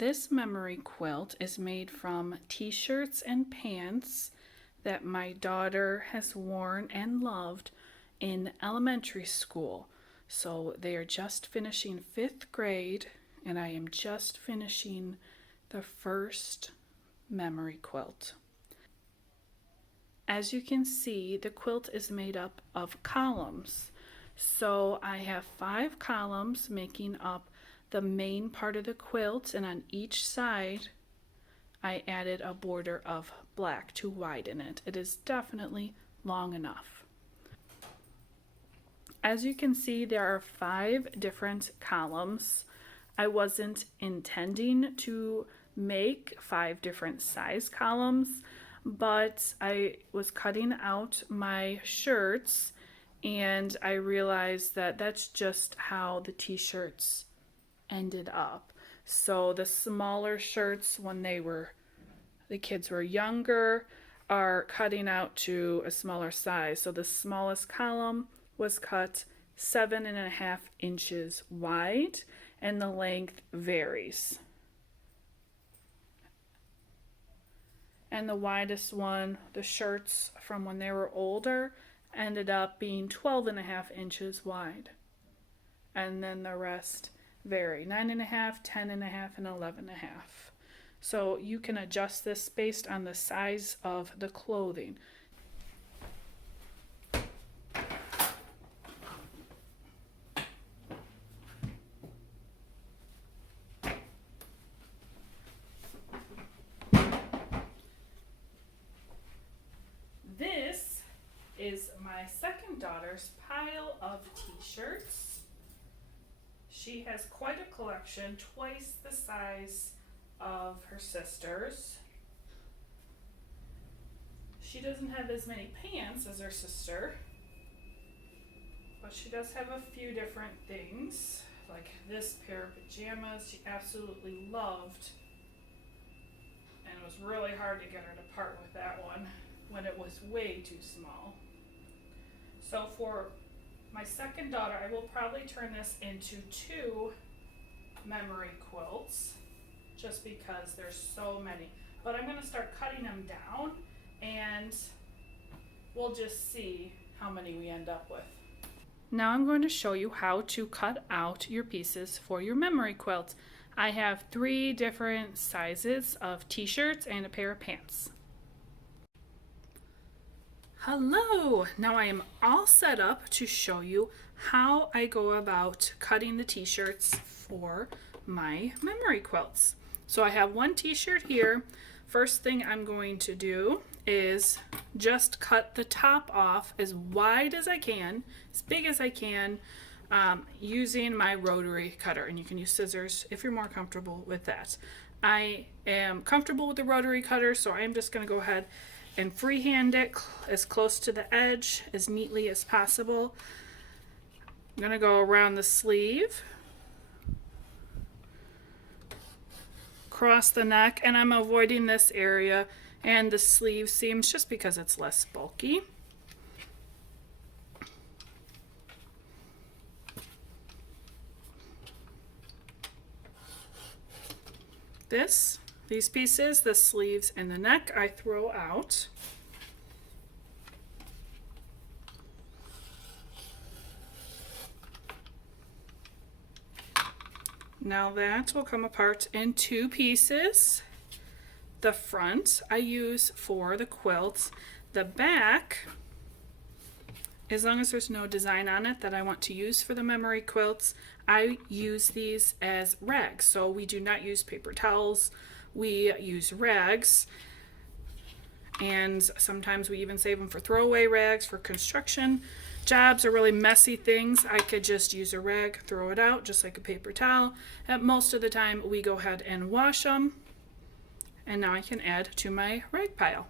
This memory quilt is made from t-shirts and pants that my daughter has worn and loved in elementary school. So they are just finishing 5th grade, and I am just finishing the first memory quilt. As you can see, the quilt is made up of columns. So I have 5 columns making up the main part of the quilt, and on each side I added a border of black to widen it. It is definitely long enough. As you can see, there are 5 different columns. I wasn't intending to make 5 different size columns, but I was cutting out my shirts and I realized that that's just how the t-shirts ended up. So the smaller shirts, when the kids were younger, are cutting out to a smaller size. So the smallest column was cut 7.5 inches wide, and the length varies. And the widest one, the shirts from when they were older, ended up being 12.5 inches wide. And then the rest vary, 9.5, 10.5, and 11.5. So you can adjust this based on the size of the clothing. This is my second daughter's pile of t-shirts. She has quite a collection, twice the size of her sister's. She doesn't have as many pants as her sister, but she does have a few different things, like this pair of pajamas she absolutely loved, and it was really hard to get her to part with that one when it was way too small. So for my second daughter, I will probably turn this into 2 memory quilts, just because there's so many. But I'm going to start cutting them down, and we'll just see how many we end up with. Now I'm going to show you how to cut out your pieces for your memory quilt. I have 3 different sizes of t-shirts and a pair of pants. Hello! Now I am all set up to show you how I go about cutting the t-shirts for my memory quilts. So I have 1 t-shirt here. First thing I'm going to do is just cut the top off as wide as I can, as big as I can, using my rotary cutter. And you can use scissors if you're more comfortable with that. I am comfortable with the rotary cutter, so I'm just going to go ahead and freehand it as close to the edge as neatly as possible. I'm going to go around the sleeve, across the neck, and I'm avoiding this area and the sleeve seams just because it's less bulky. These pieces, the sleeves and the neck, I throw out. Now that will come apart in 2 pieces. The front I use for the quilt. The back, as long as there's no design on it that I want to use for the memory quilts, I use these as rags. So we do not use paper towels. We use rags, and sometimes we even save them for throwaway rags for construction jobs or really messy things. I could just use a rag, throw it out just like a paper towel. And most of the time we go ahead and wash them, and now I can add to my rag pile.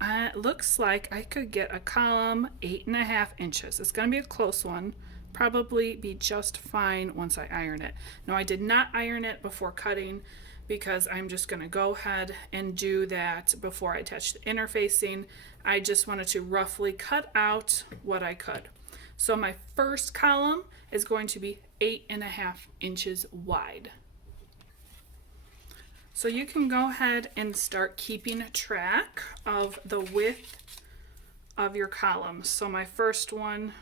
It looks like I could get a column 8.5 inches. It's going to be a close one. Probably be just fine once I iron it. Now I did not iron it before cutting because I'm just going to go ahead and do that before I attach the interfacing. I just wanted to roughly cut out what I could. So my first column is going to be 8.5 inches wide. So you can go ahead and start keeping track of the width of your columns. So my first one,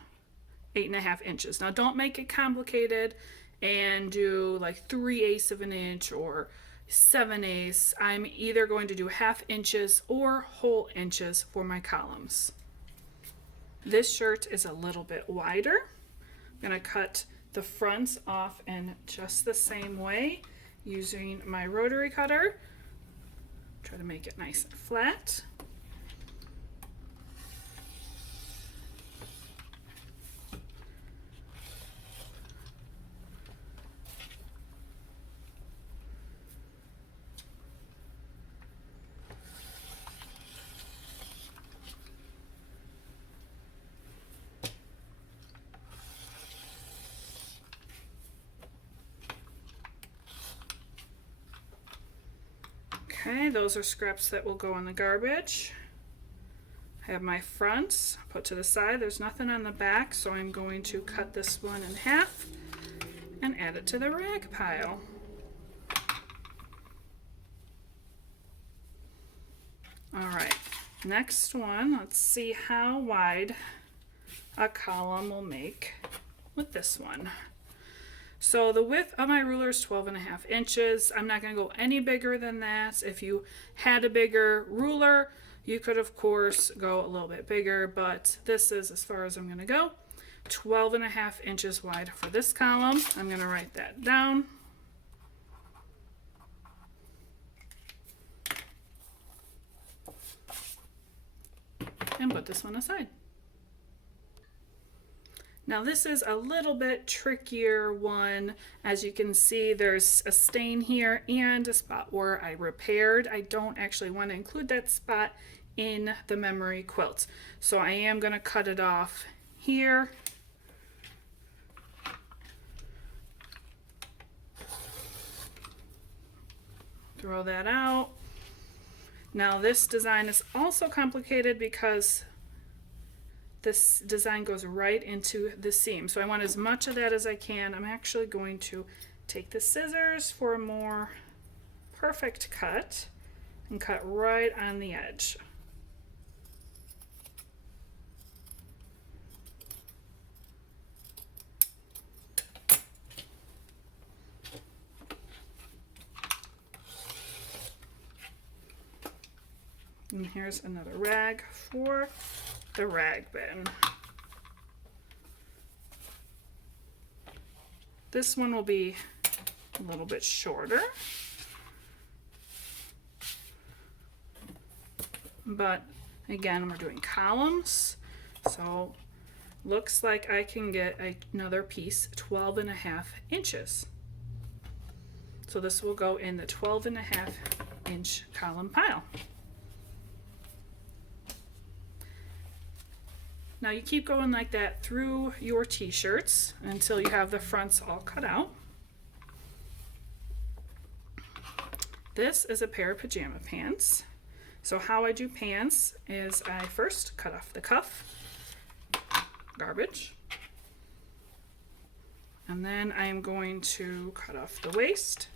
8.5 inches. Now don't make it complicated and do like 3/8 of an inch or 7/8. I'm either going to do 1/2 inches or whole inches for my columns. This shirt is a little bit wider. I'm going to cut the fronts off in just the same way using my rotary cutter. Try to make it nice and flat. Okay, those are scraps that will go in the garbage. I have my fronts put to the side. There's nothing on the back, so I'm going to cut this one in half and add it to the rag pile. All right, next one, let's see how wide a column will make with this one. So the width of my ruler is 12.5 inches. I'm not going to go any bigger than that. If you had a bigger ruler, you could of course go a little bit bigger, but this is as far as I'm going to go. 12.5 inches wide for this column. I'm going to write that down. And put this one aside. Now this is a little bit trickier one. As you can see, there's a stain here and a spot where I repaired. I don't actually want to include that spot in the memory quilt. So I am going to cut it off here. Throw that out. Now this design is also complicated because this design goes right into the seam. So I want as much of that as I can. I'm actually going to take the scissors for a more perfect cut and cut right on the edge. And here's another rag for the rag bin. This one will be a little bit shorter, but again, we're doing columns, so looks like I can get another piece 12.5 inches. So this will go in the 12.5 inch column pile. Now you keep going like that through your t-shirts until you have the fronts all cut out. This is a pair of pajama pants. So how I do pants is I first cut off the cuff, garbage, and then I'm going to cut off the waist,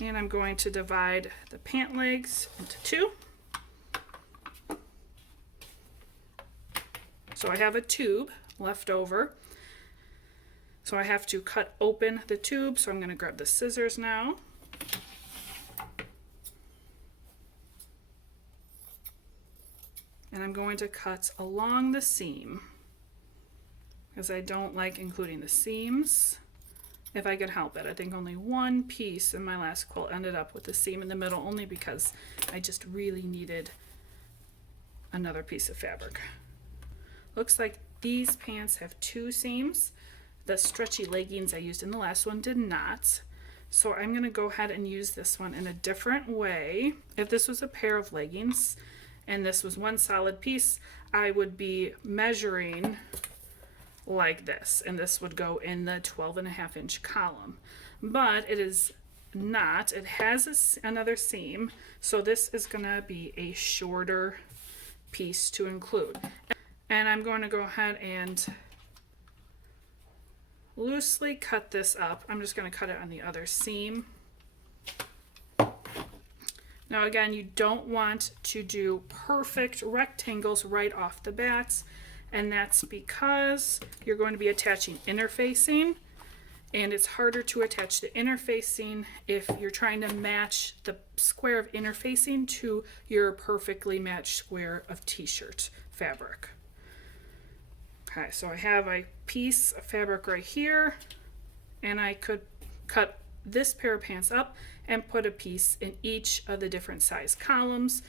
and I'm going to divide the pant legs into two. So I have a tube left over. So I have to cut open the tube. So I'm going to grab the scissors now. And I'm going to cut along the seam because I don't like including the seams if I could help it. I think only one piece in my last quilt ended up with the seam in the middle, only because I just really needed another piece of fabric. Looks like these pants have two seams. The stretchy leggings I used in the last one did not. So I'm going to go ahead and use this one in a different way. If this was a pair of leggings and this was one solid piece, I would be measuring like this, and this would go in the 12.5 inch column. But it is not. It has another seam, so this is going to be a shorter piece to include. And I'm going to go ahead and loosely cut this up. I'm just going to cut it on the other seam. Now again, you don't want to do perfect rectangles right off the bat, and that's because you're going to be attaching interfacing, and it's harder to attach the interfacing if you're trying to match the square of interfacing to your perfectly matched square of t-shirt fabric. Okay, so I have a piece of fabric right here, and I could cut this pair of pants up and put a piece in each of the different size columns.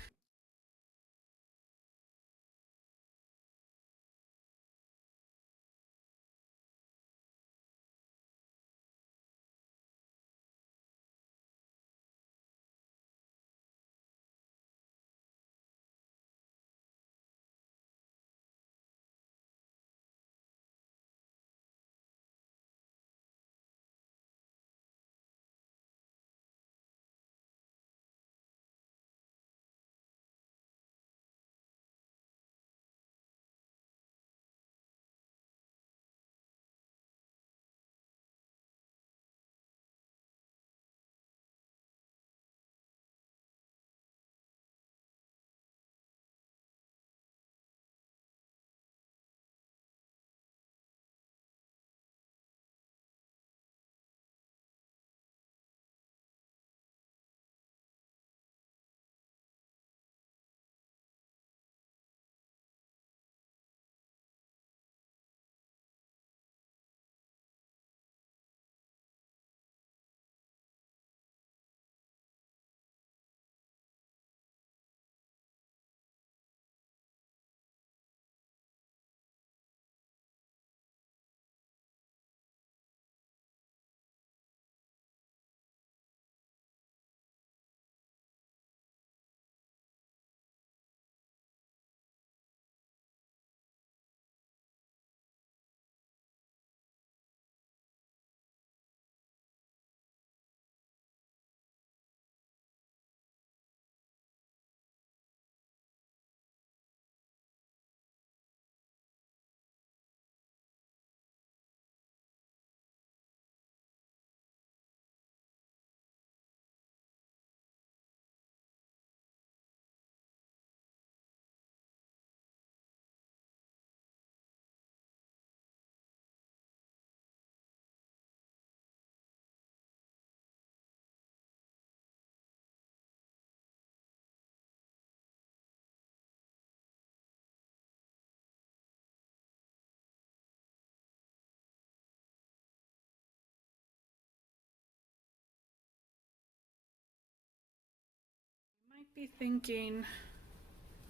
You might be thinking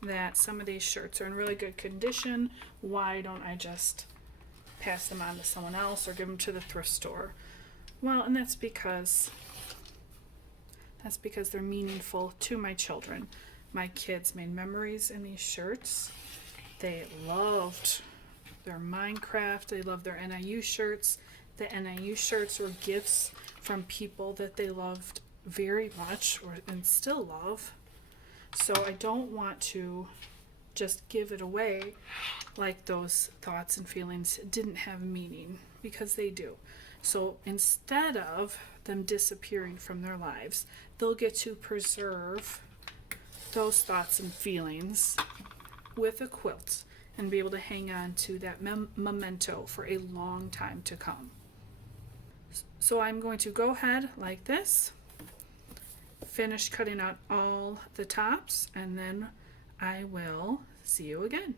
that some of these shirts are in really good condition. Why don't I just pass them on to someone else or give them to the thrift store? Well, and that's because they're meaningful to my children. My kids made memories in these shirts. They loved their Minecraft. They loved their NIU shirts. The NIU shirts were gifts from people that they loved very much and still love. So I don't want to just give it away like those thoughts and feelings didn't have meaning, because they do. So instead of them disappearing from their lives, they'll get to preserve those thoughts and feelings with a quilt and be able to hang on to that memento for a long time to come. So I'm going to go ahead like this, finish cutting out all the tops, and then I will see you again.